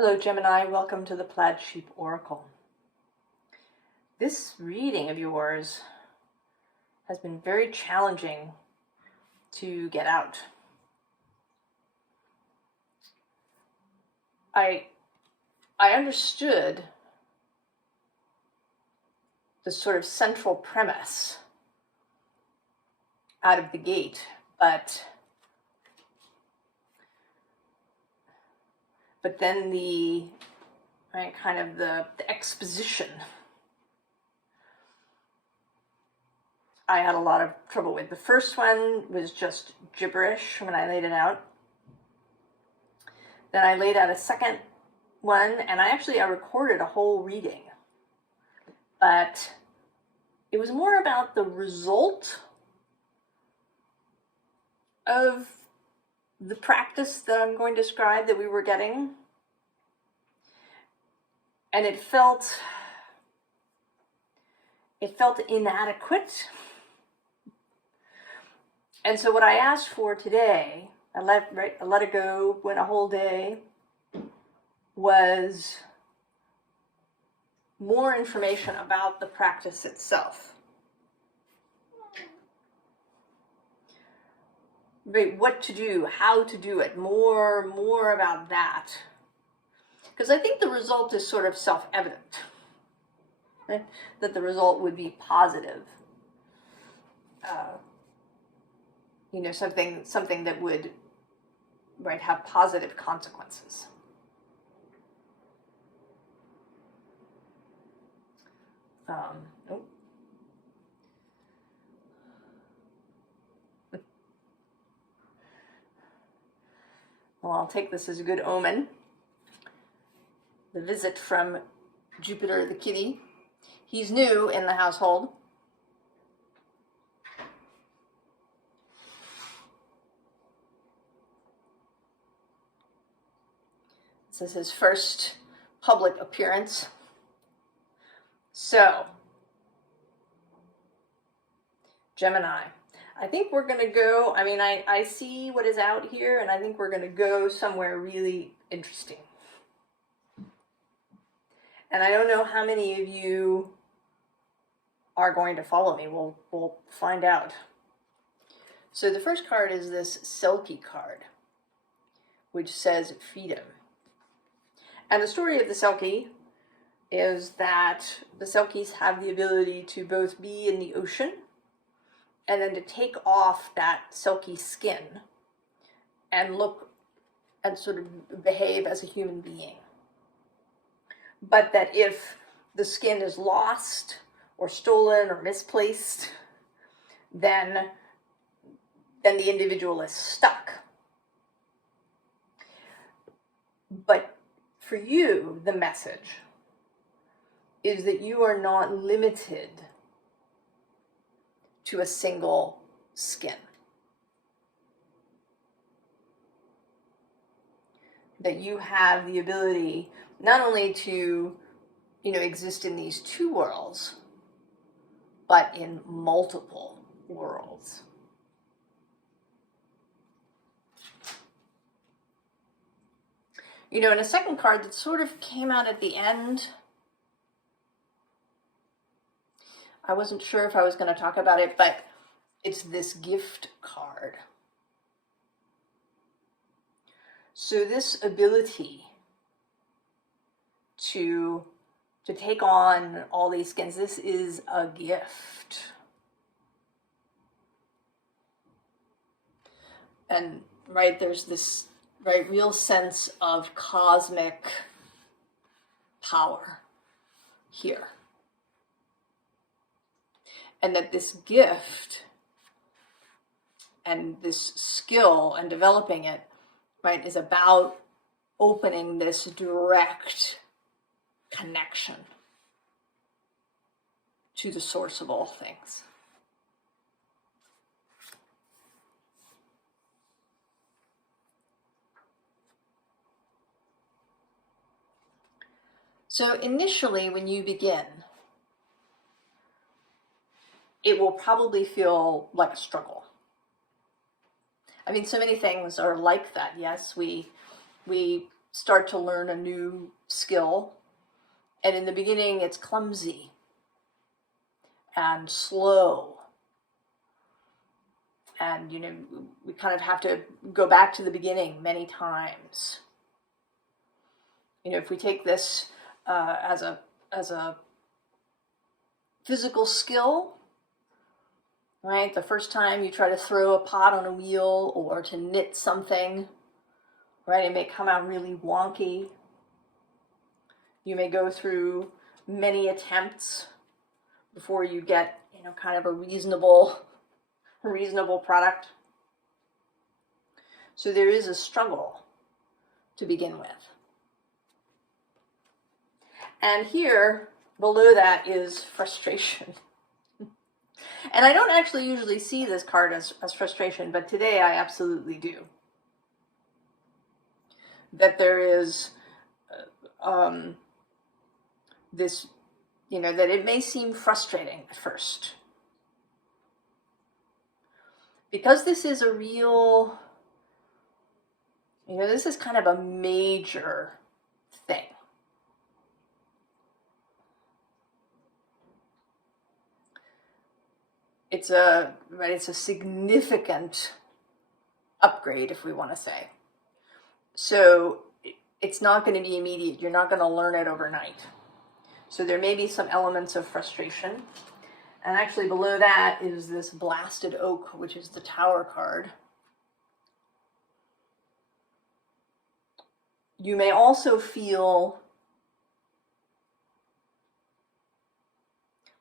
Hello Gemini, welcome to the Plaid Sheep Oracle. This reading of yours has been very challenging to get out. I understood the sort of central premise out of the gate, but then the exposition I had a lot of trouble with. The first one was just gibberish when I laid it out. Then I laid out a second one, and I recorded a whole reading. But it was more about the result of the practice that I'm going to describe that we were getting. And it felt inadequate. And so what I asked for today, I let it go, went a whole day, was more information about the practice itself. Right, what to do, how to do it, more about that. Because I think the result is sort of self-evident, right? That the result would be positive. Something that would, right, have positive consequences. Well, I'll take this as a good omen. The visit from Jupiter the kitty. He's new in the household. This is his first public appearance. So, Gemini. I think we're going to go, I see what is out here, and I think we're going to go somewhere really interesting. And I don't know how many of you are going to follow me. We'll find out. So the first card is this Selkie card, which says freedom. And the story of the Selkie is that the Selkies have the ability to both be in the ocean and then to take off that silky skin and look and sort of behave as a human being. But that if the skin is lost or stolen or misplaced, then the individual is stuck. But for you, the message is that you are not limited to a single skin. That you have the ability not only to, exist in these two worlds, but in multiple worlds. And a second card that sort of came out at the end, I wasn't sure if I was going to talk about it, but it's this gift card. So this ability to take on all these skins, this is a gift. And there's this real sense of cosmic power here. And that this gift and this skill and developing it, is about opening this direct connection to the source of all things. So initially, when you begin, it will probably feel like a struggle. So many things are like that. Yes, we start to learn a new skill. And in the beginning, it's clumsy and slow. And, you know, we kind of have to go back to the beginning many times. You know, if we take this as a physical skill, right? The first time you try to throw a pot on a wheel or to knit something, right? It may come out really wonky. You may go through many attempts before you get, you know, kind of a reasonable product. So there is a struggle to begin with. And here, below that is frustration. And I don't actually usually see this card as frustration, but today I absolutely do. That there is this, you know, that it may seem frustrating at first. Because this is a real, you know, this is kind of a major thing. It's a significant upgrade, if we want to say. So it's not going to be immediate. You're not going to learn it overnight. So there may be some elements of frustration. And actually below that is this Blasted Oak, which is the Tower card. You may also feel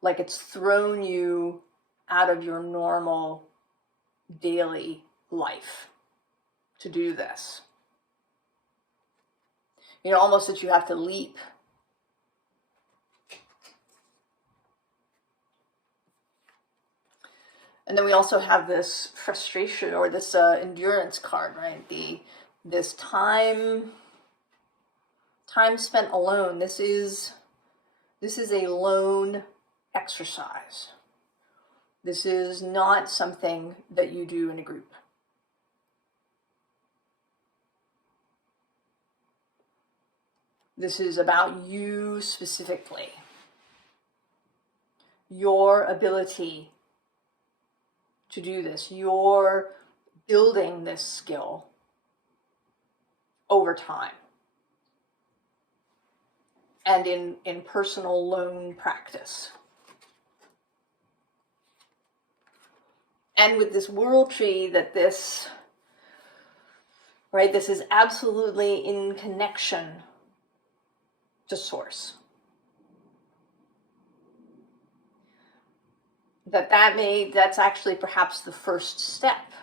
like it's thrown you out of your normal daily life to do this. You know, almost that you have to leap. And then we also have this frustration, or this endurance card, right? This time spent alone. This is a lone exercise. This is not something that you do in a group. This is about you specifically. Your ability to do this. You're building this skill over time. And in personal lone practice. And with this world tree, that this, right, this is absolutely in connection to source. That's actually perhaps the first step.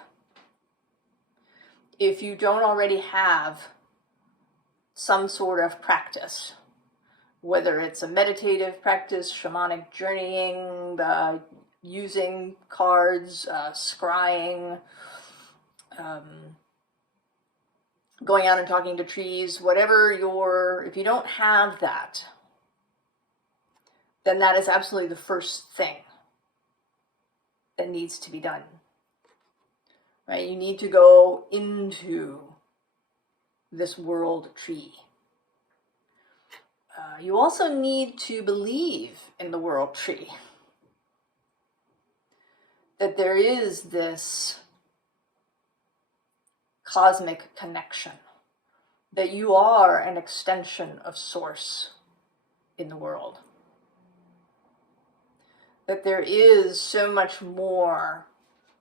If you don't already have some sort of practice, whether it's a meditative practice, shamanic journeying, using cards, scrying, going out and talking to trees, if you don't have that, then that is absolutely the first thing that needs to be done. Right? You need to go into this world tree. You also need to believe in the world tree. That there is this cosmic connection. That you are an extension of source in the world. That there is so much more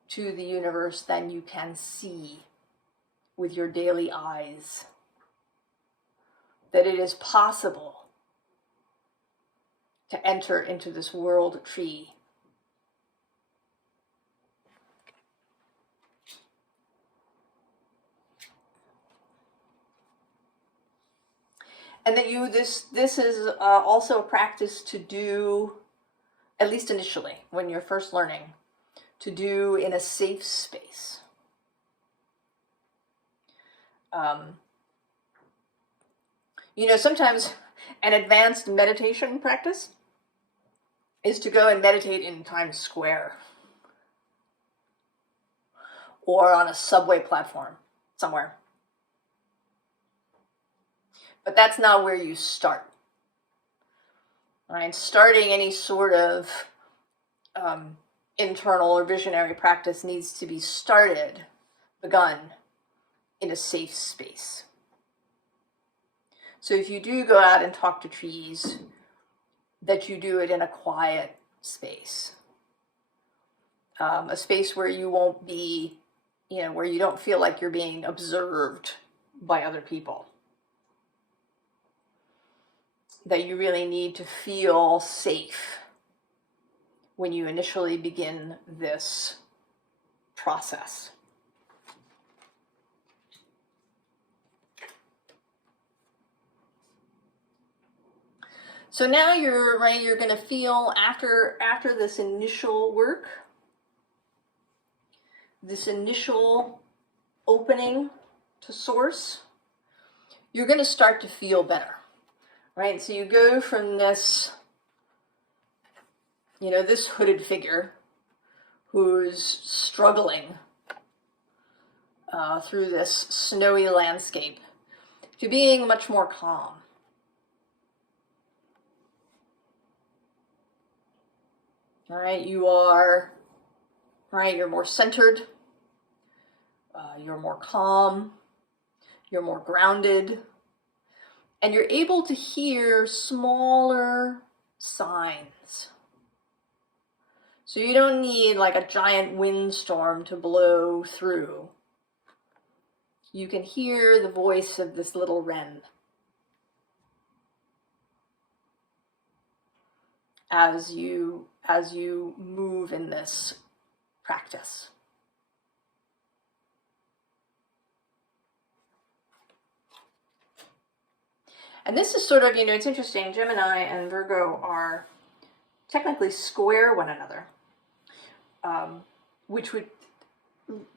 to the universe than you can see with your daily eyes. That it is possible to enter into this world tree. And that this is also a practice to do, at least initially, when you're first learning, to do in a safe space. You know, sometimes an advanced meditation practice is to go and meditate in Times Square or on a subway platform somewhere. But that's not where you start. Right? Starting any sort of internal or visionary practice needs to be begun in a safe space. So if you do go out and talk to trees, that you do it in a quiet space. A space where you won't be, where you don't feel like you're being observed by other people. That you really need to feel safe when you initially begin this process. So now you're going to feel after this initial work, this initial opening to source, you're going to start to feel better, right? So you go from this, this hooded figure who's struggling through this snowy landscape to being much more calm. All right, you're more centered, you're more calm, you're more grounded, and you're able to hear smaller signs. So you don't need like a giant windstorm to blow through. You can hear the voice of this little wren as you move in this practice. And this is sort of, it's interesting, Gemini and Virgo are technically square one another, which would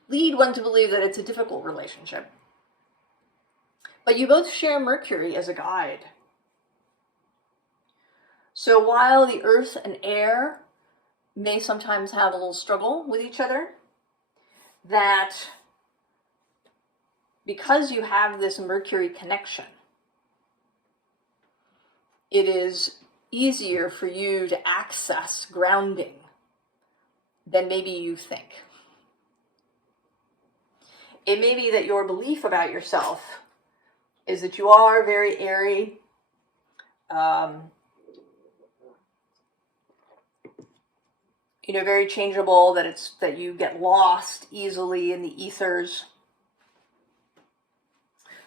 lead one to believe that it's a difficult relationship. But you both share Mercury as a guide. So while the earth and air may sometimes have a little struggle with each other, that because you have this Mercury connection, it is easier for you to access grounding than maybe you think. It may be that your belief about yourself is that you are very airy, very changeable, that you get lost easily in the ethers.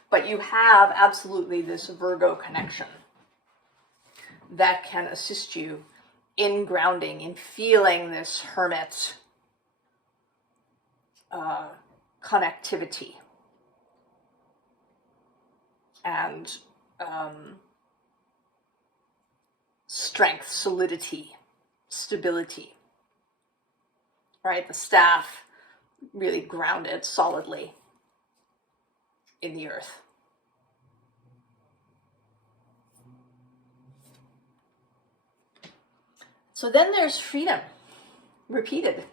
But you have absolutely this Virgo connection that can assist you in grounding, in feeling this hermit connectivity and strength, solidity, stability. Right? The staff really grounded solidly in the earth. So then there's freedom, repeated.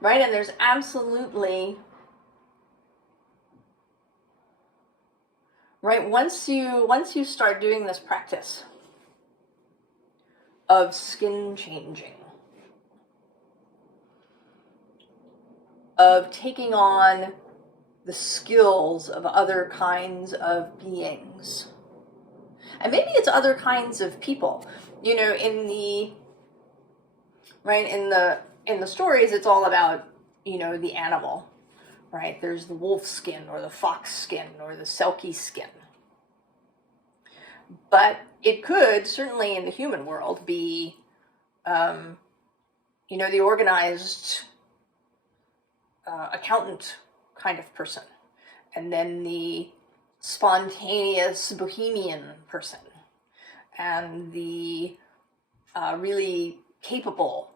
Right? And there's absolutely, right, once you start doing this practice of skin changing, of taking on the skills of other kinds of beings, and maybe it's other kinds of people. In the stories, it's all about, the animal, right? There's the wolf skin or the fox skin or the selkie skin. But it could, certainly in the human world, be, the organized accountant kind of person, and then the spontaneous bohemian person, and the really capable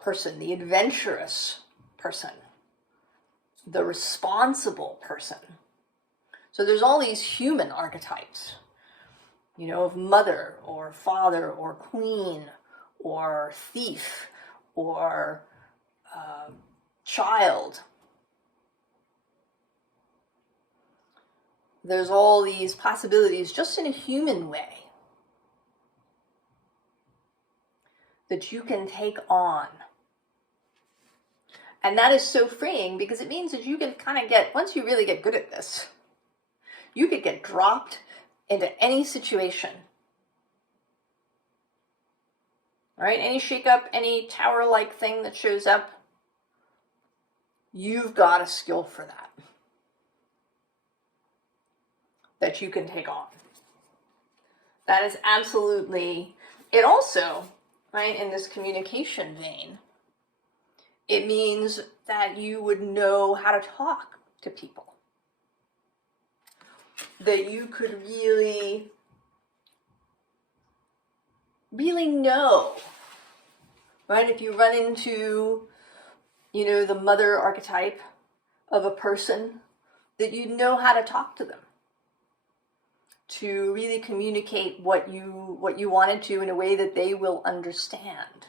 person, the adventurous person, the responsible person. So there's all these human archetypes, of mother or father or queen or thief or child. there's all these possibilities just in a human way that you can take on. And that is so freeing because it means that you can kind of get, once you really get good at this, you could get dropped into any situation. Right? Any shakeup, any tower-like thing that shows up, you've got a skill for that you can take on. That is absolutely, it also, right, in this communication vein, it means that you would know how to talk to people. That you could really know, right? If you run into, the mother archetype of a person, that you know how to talk to them, to really communicate what you wanted to in a way that they will understand.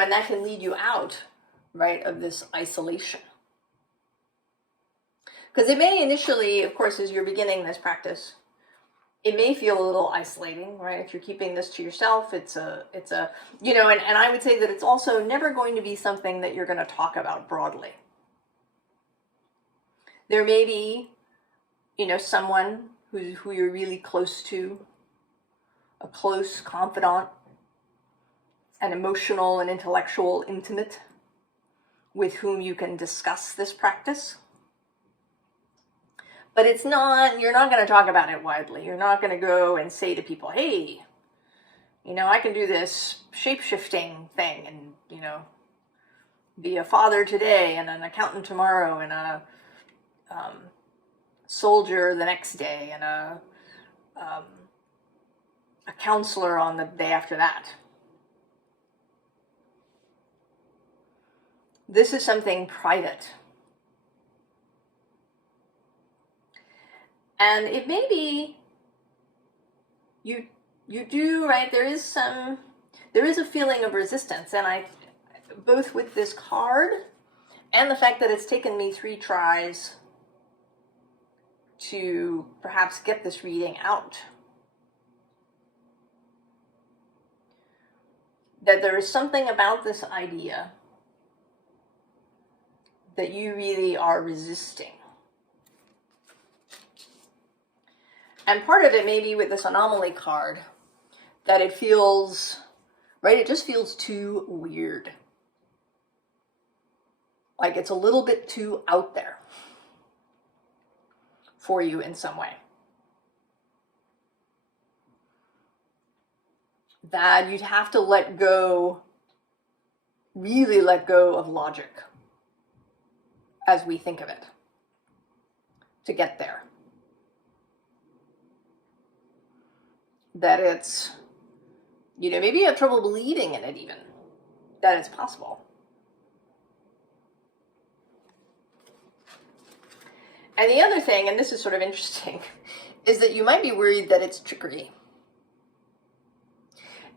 And that can lead you out, right, of this isolation. Because it may initially, of course, as you're beginning this practice, it may feel a little isolating, right? If you're keeping this to yourself, it's a, and I would say that it's also never going to be something that you're going to talk about broadly. There may be, someone who you're really close to, a close confidant, an emotional and intellectual intimate with whom you can discuss this practice. But you're not going to talk about it widely. You're not going to go and say to people, hey, I can do this shape-shifting thing and, be a father today and an accountant tomorrow and a soldier the next day and a counselor on the day after that. This is something private. And it may be you do, right? There is a feeling of resistance, and both with this card and the fact that it's taken me 3 tries to perhaps get this reading out, that there is something about this idea that you really are resisting. And part of it may be with this anomaly card, that it feels, right, it just feels too weird. Like it's a little bit too out there for you in some way. That you'd have to really let go of logic as we think of it to get there. That it's, maybe you have trouble believing in it even, that it's possible. And the other thing, and this is sort of interesting, is that you might be worried that it's trickery.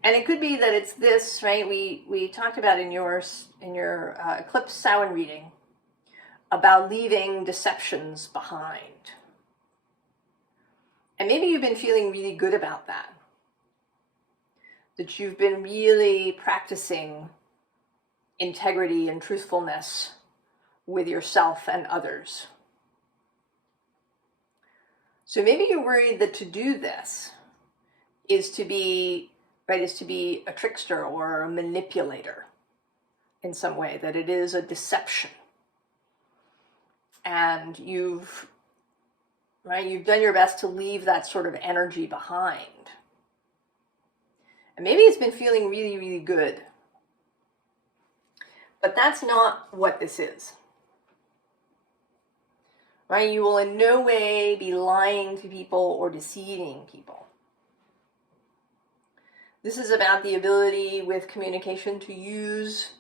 And it could be that it's this, right? We talked about in your Eclipse Samhain reading about leaving deceptions behind. And maybe you've been feeling really good about that. That you've been really practicing integrity and truthfulness with yourself and others. So maybe you're worried that to do this is to be a trickster or a manipulator in some way, that it is a deception. And you've done your best to leave that sort of energy behind. And maybe it's been feeling really, really good. But that's not what this is. Right? You will in no way be lying to people or deceiving people. This is about the ability with communication to use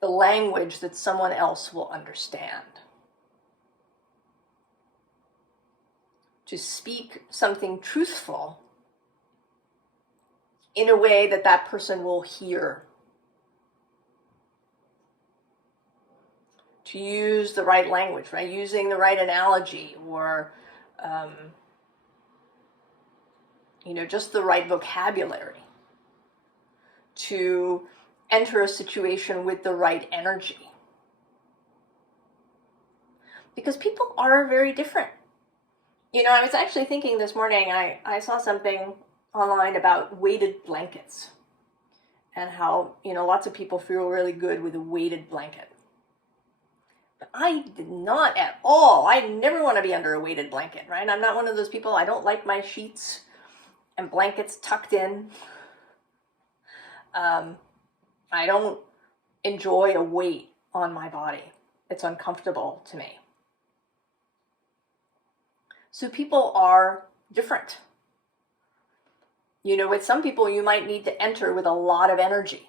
the language that someone else will understand. To speak something truthful in a way that that person will hear to use the right language, right? Using the right analogy, or, just the right vocabulary to enter a situation with the right energy. Because people are very different. I was actually thinking this morning, I saw something online about weighted blankets and how, lots of people feel really good with a weighted blanket. But I did not at all. I never want to be under a weighted blanket, right? I'm not one of those people. I don't like my sheets and blankets tucked in. I don't enjoy a weight on my body. It's uncomfortable to me. So people are different. With some people, you might need to enter with a lot of energy.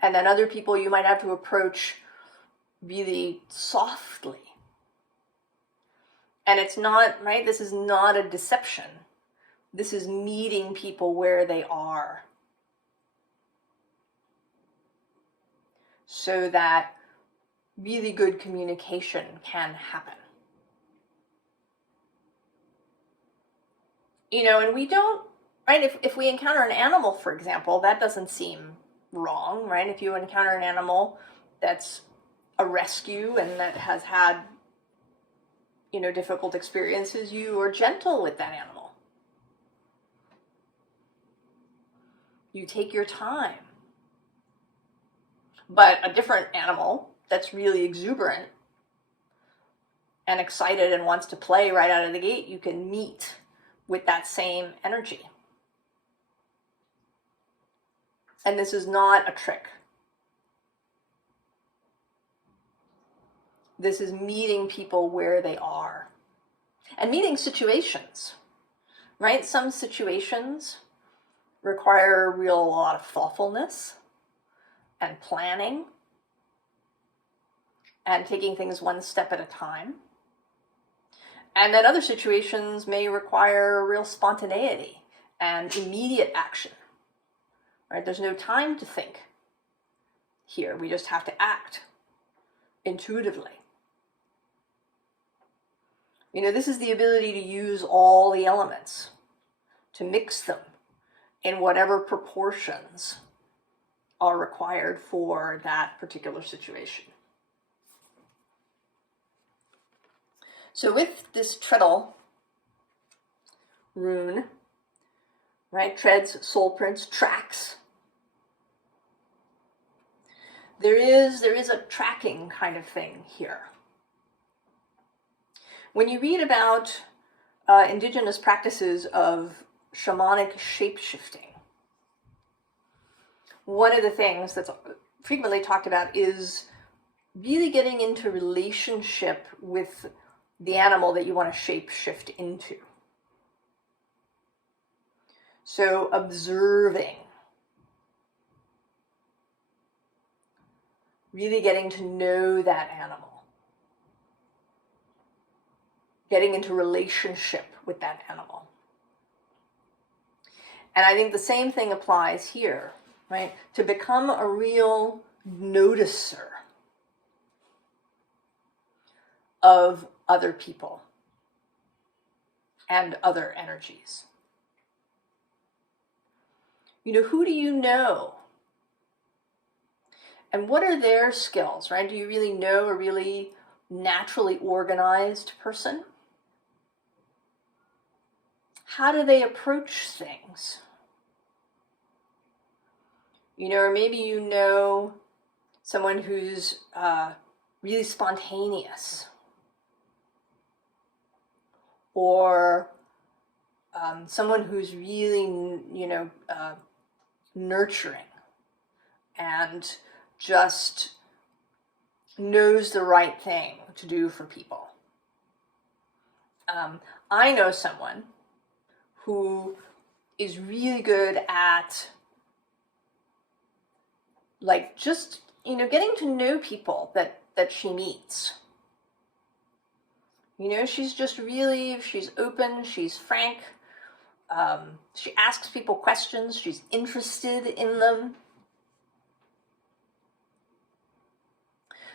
And then other people you might have to approach really softly. And it's not, right? This is not a deception. This is meeting people where they are, so that really good communication can happen. And we don't, right? If we encounter an animal, for example, that doesn't seem wrong, right? If you encounter an animal that's a rescue and that has had, difficult experiences, you are gentle with that animal. You take your time. But a different animal that's really exuberant and excited and wants to play right out of the gate, you can meet with that same energy. And this is not a trick. This is meeting people where they are. And meeting situations, right? Some situations require a lot of thoughtfulness and planning and taking things one step at a time. And then other situations may require real spontaneity and immediate action, right? There's no time to think here. We just have to act intuitively. This is the ability to use all the elements, to mix them in whatever proportions are required for that particular situation. So with this treadle rune, right, treads, soul prints, tracks, there is a tracking kind of thing here. When you read about indigenous practices of shamanic shape-shifting, one of the things that's frequently talked about is really getting into relationship with the animal that you want to shape-shift into. So observing, really getting to know that animal, getting into relationship with that animal. And I think the same thing applies here, right? To become a real noticer of other people and other energies. Who do you know? And what are their skills, right? Do you really know a really naturally organized person? How do they approach things? Or maybe someone who's really spontaneous, or someone who's really, nurturing and just knows the right thing to do for people. I know someone who is really good at getting to know people that she meets. She's open, she's frank, she asks people questions, she's interested in them.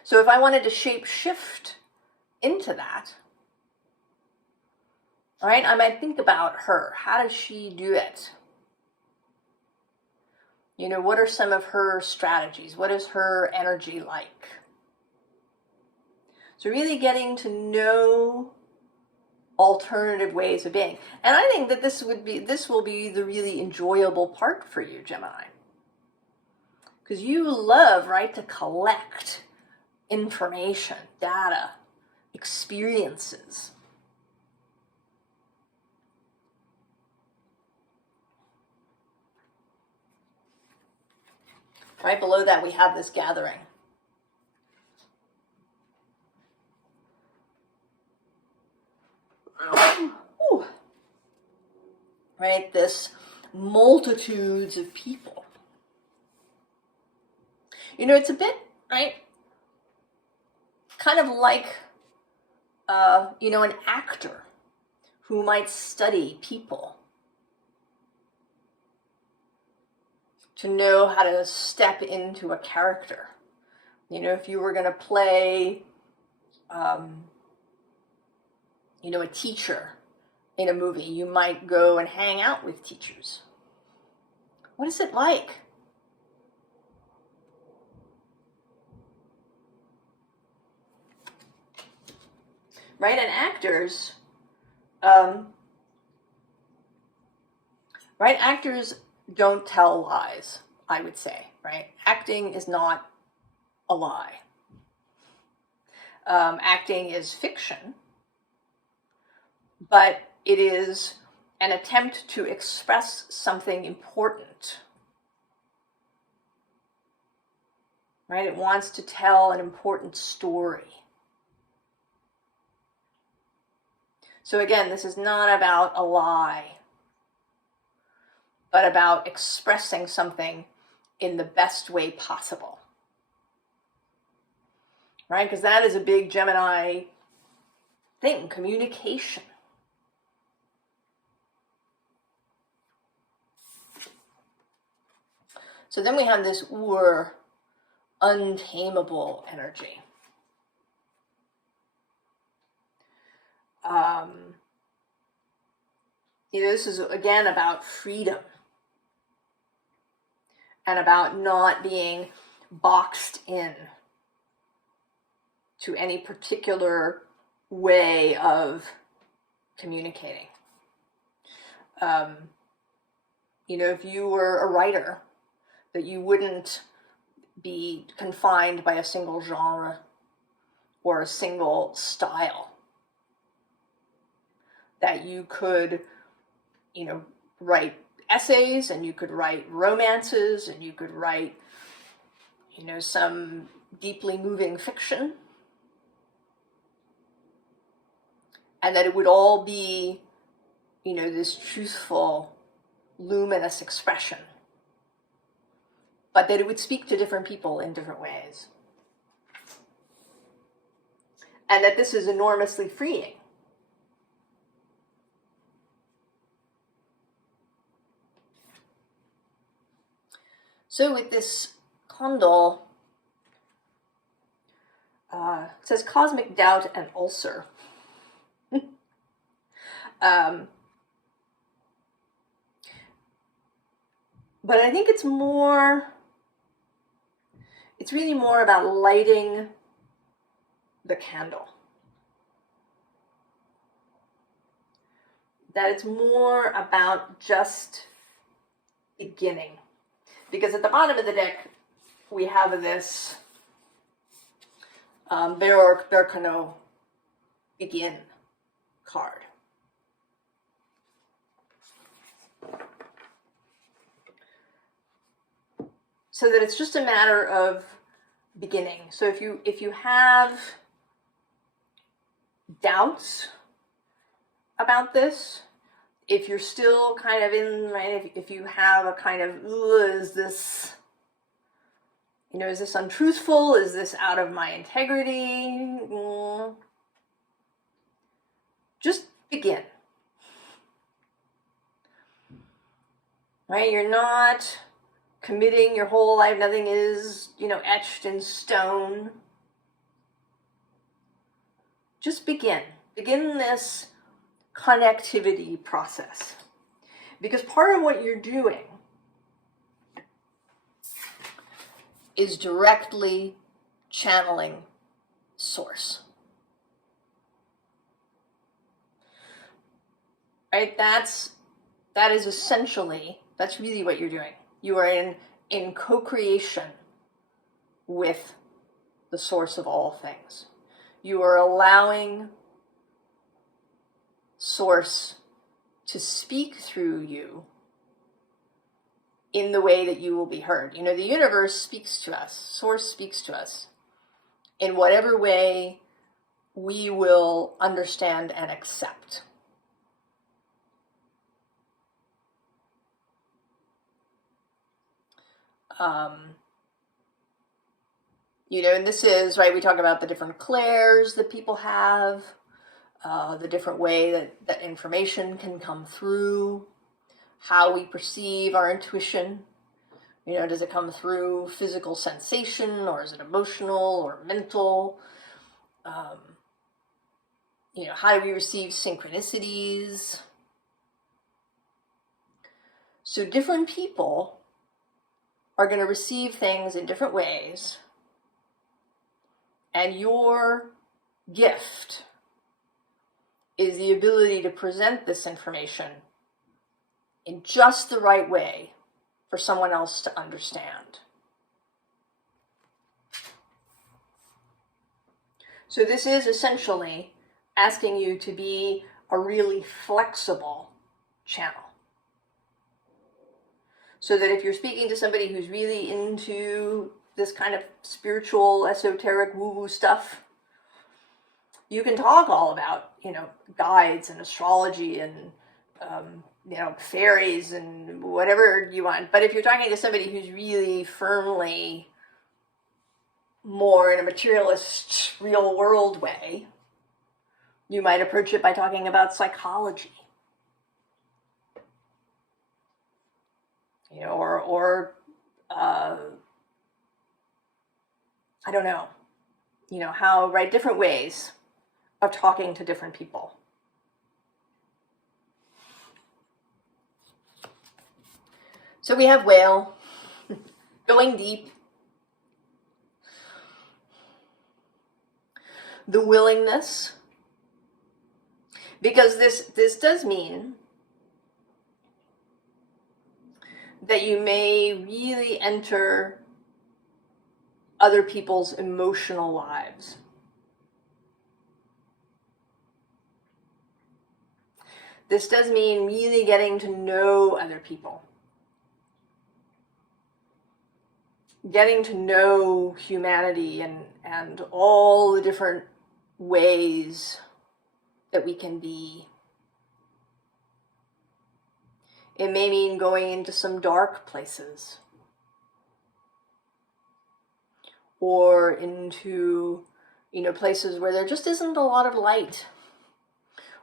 So if I wanted to shape shift into that, all right, I might think about her. How does she do it? You know, what are some of her strategies? What is her energy like? So really getting to know alternative ways of being. And I think that this will be the really enjoyable part for you, Gemini. Because you love, right, to collect information, data, experiences. Right below that, we have this gathering. Ooh. Right, this multitudes of people. You know, it's a bit, right, kind of like, you know, an actor who might study people to know how to step into a character. You know, if you were going to play, you know, a teacher in a movie, you might go and hang out with teachers. What is it like? Right, and actors, right, actors don't tell lies, I would say, right? Acting is not a lie. Acting is fiction, but it is an attempt to express something important, right? It wants to tell an important story. So again, this is not about a lie, but about expressing something in the best way possible, right? Because that is a big Gemini thing, communication. So then we have this untamable energy. You know, this is again about freedom and about not being boxed in to any particular way of communicating. You know, if you were a writer, that you wouldn't be confined by a single genre or a single style. That you could, you know, write essays, and you could write romances, and you could write, you know, some deeply moving fiction. And that it would all be, you know, this truthful, luminous expression. But that it would speak to different people in different ways. And that this is enormously freeing. So with this condor, it says cosmic doubt and ulcer. But I think it's really more about lighting the candle. That it's more about just beginning. Because at the bottom of the deck, we have this Berkano begin card. So that it's just a matter of beginning. So if you have doubts about this, if you're still kind of in, right, if you have a kind of, is this, you know, is this untruthful? Is this out of my integrity? Just begin. Right? You're not committing your whole life. Nothing is, you know, etched in stone. just begin this connectivity process. Because part of what you're doing is directly channeling source. Right? That is essentially, that's really what you're doing. You are in co-creation with the source of all things. You are allowing source to speak through you in the way that you will be heard. You know, the universe speaks to us, source speaks to us in whatever way we will understand and accept. You know, and this is, right, we talk about the different clairs that people have, the different way that information can come through, how we perceive our intuition. You know, does it come through physical sensation, or is it emotional or mental? You know, how do we receive synchronicities? So different people are going to receive things in different ways. And your gift is the ability to present this information in just the right way for someone else to understand. So this is essentially asking you to be a really flexible channel. So that if you're speaking to somebody who's really into this kind of spiritual, esoteric, woo-woo stuff, you can talk all about, you know, guides and astrology and, you know, fairies and whatever you want. But if you're talking to somebody who's really firmly more in a materialist, real world way, you might approach it by talking about psychology. You know, or I don't know, you know, how, right, different ways of talking to different people. So we have whale, going deep. The willingness, because this does mean that you may really enter other people's emotional lives. This does mean really getting to know other people. Getting to know humanity and all the different ways that we can be. It may mean going into some dark places, or into, you know, places where there just isn't a lot of light,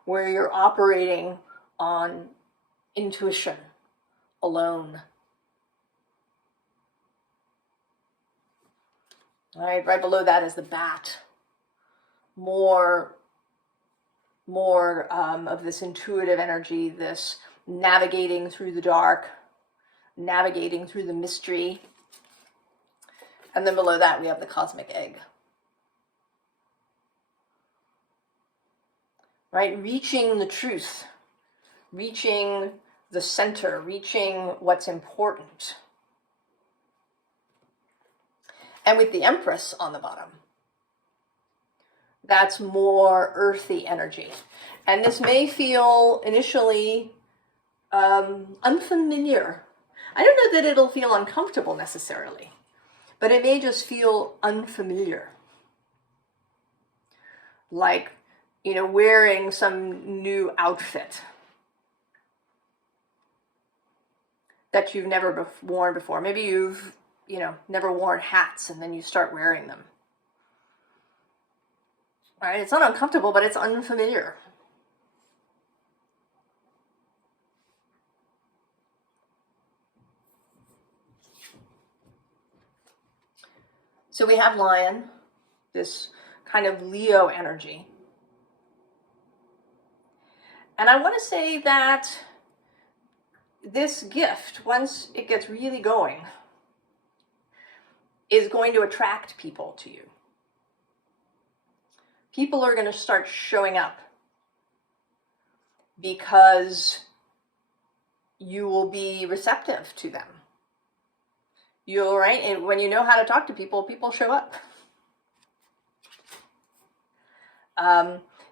where you're operating on intuition alone. All right, right below that is the bat. More of this intuitive energy, this navigating through the dark, navigating through the mystery. And then below that we have the cosmic egg. Right? Reaching the truth, reaching the center, reaching what's important. And with the Empress on the bottom, that's more earthy energy. And this may feel initially unfamiliar. I don't know that it'll feel uncomfortable necessarily, but it may just feel unfamiliar. Like, you know, wearing some new outfit that you've never worn before. Maybe you've, you know, never worn hats and then you start wearing them. All right, it's not uncomfortable, but it's unfamiliar. So we have lion, this kind of Leo energy. And I want to say that this gift, once it gets really going, is going to attract people to you. People are going to start showing up because you will be receptive to them. You're right, and when you know how to talk to people, people show up.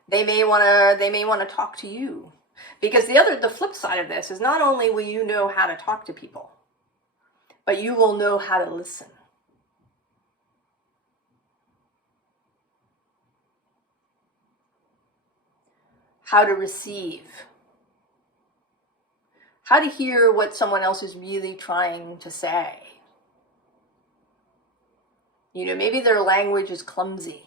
They may want to talk to you, because the flip side of this is not only will you know how to talk to people, but you will know how to listen. How to receive. How to hear what someone else is really trying to say. You know, maybe their language is clumsy.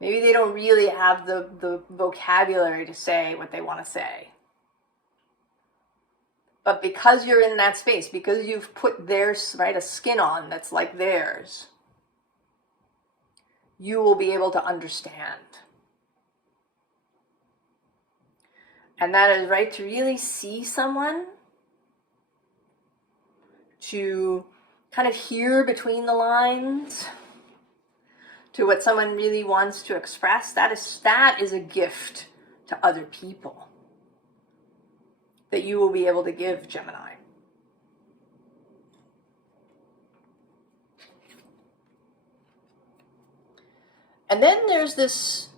Maybe they don't really have the vocabulary to say what they want to say. But because you're in that space, because you've put theirs, right, a skin on that's like theirs, you will be able to understand. And that is, right, to really see someone, to kind of hear between the lines, to what someone really wants to express, that is a gift to other people that you will be able to give, Gemini. And then there's this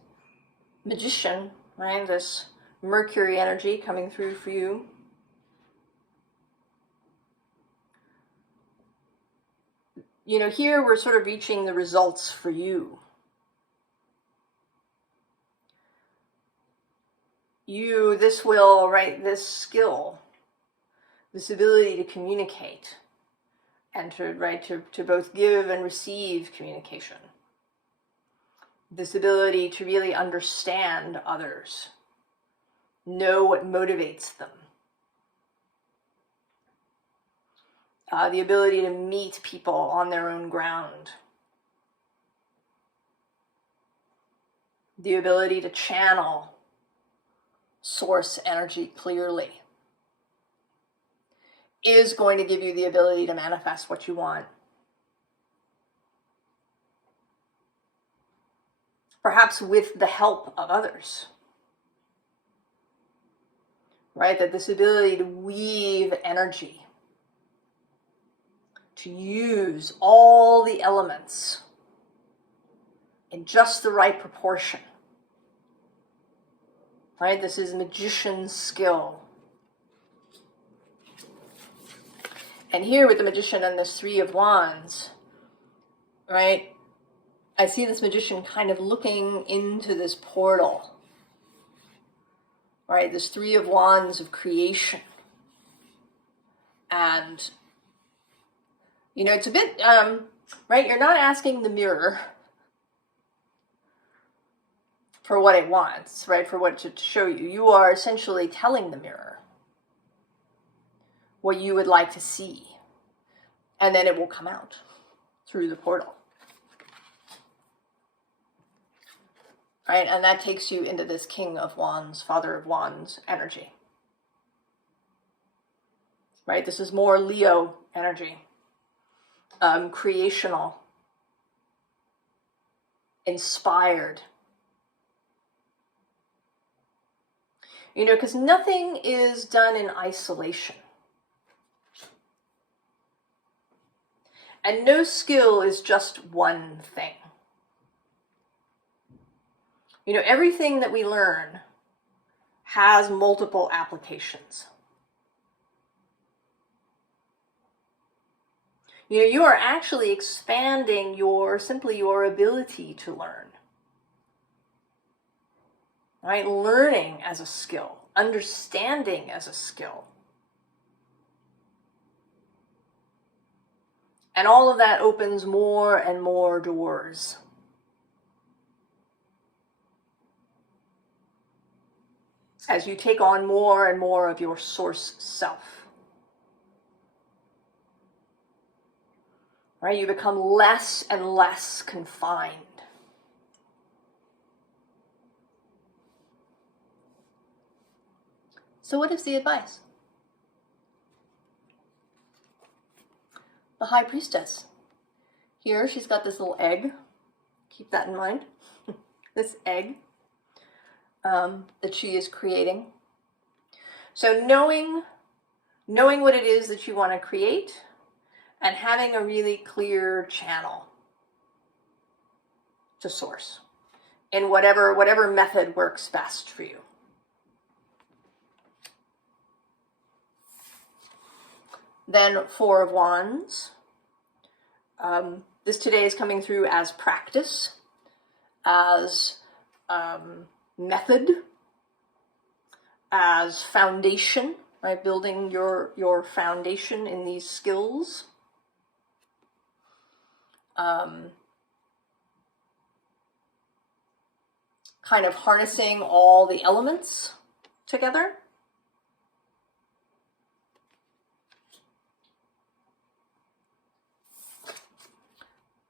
magician, right? This Mercury energy coming through for you. You know, here we're sort of reaching the results for you. This will, right, this skill, this ability to communicate and to both give and receive communication. This ability to really understand others, know what motivates them. The ability to meet people on their own ground. The ability to channel source energy clearly is going to give you the ability to manifest what you want. Perhaps with the help of others. Right? That this ability to weave energy, to use all the elements in just the right proportion. Right? This is magician's skill. And here with the magician and this Three of Wands, right? I see this magician kind of looking into this portal. Right? This Three of Wands of creation. And, you know, it's a bit, right? You're not asking the mirror for what it wants, right? For what to show you. You are essentially telling the mirror what you would like to see. And then it will come out through the portal. Right? And that takes you into this King of Wands, Father of Wands energy. Right? This is more Leo energy. Creational. Inspired. You know, because nothing is done in isolation. And no skill is just one thing. You know, everything that we learn has multiple applications. You know, you are actually expanding simply your ability to learn. Right? Learning as a skill, understanding as a skill. And all of that opens more and more doors. As you take on more and more of your source self. Right? You become less and less confined. So what is the advice? The High Priestess. Here she's got this little egg. Keep that in mind. This egg that she is creating. So knowing what it is that you want to create and having a really clear channel to source in whatever method works best for you. Then Four of Wands. This today is coming through as practice, as method, as foundation, right? Building your foundation in these skills. Kind of harnessing all the elements together.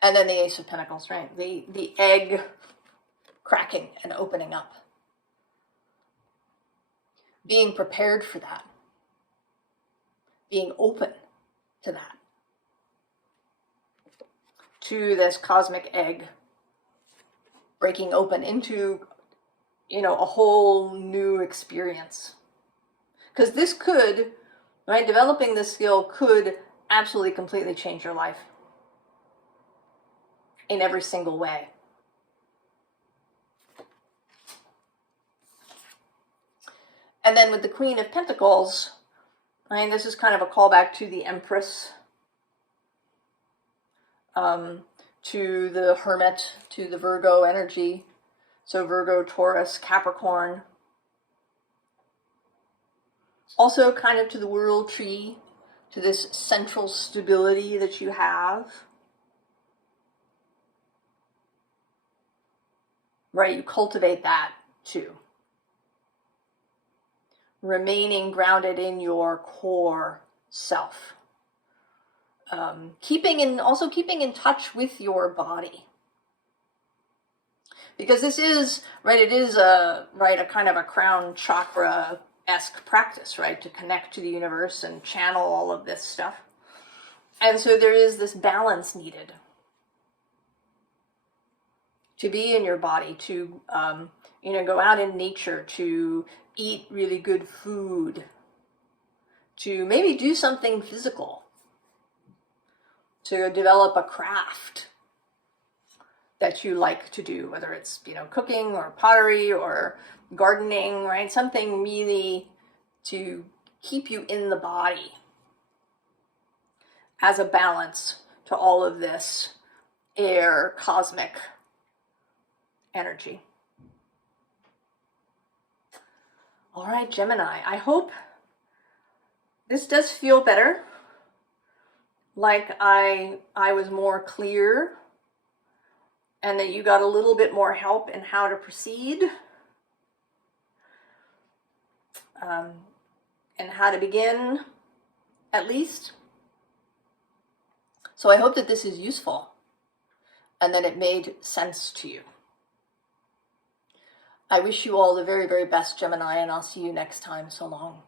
And then the Ace of Pentacles, right? The egg cracking and opening up. Being prepared for that. Being open to that. To this cosmic egg breaking open into, a whole new experience. Because this could, right, developing this skill could absolutely completely change your life. In every single way. And then with the Queen of Pentacles, right, this is kind of a callback to the Empress, to the Hermit, to the Virgo energy. So Virgo, Taurus, Capricorn. Also kind of to the World Tree, to this central stability that you have. Right, you cultivate that too. Remaining grounded in your core self. Keeping in touch with your body. Because this is, right, it is a kind of a crown chakra-esque practice, right? To connect to the universe and channel all of this stuff. And so there is this balance needed. To be in your body, to, go out in nature, to eat really good food, to maybe do something physical, to develop a craft that you like to do, whether it's, cooking or pottery or gardening, right? Something really to keep you in the body as a balance to all of this air, cosmic energy. All right, Gemini, I hope this does feel better, like I was more clear and that you got a little bit more help in how to proceed and how to begin, at least. So I hope that this is useful and that it made sense to you. I wish you all the very, very best, Gemini, and I'll see you next time. So long.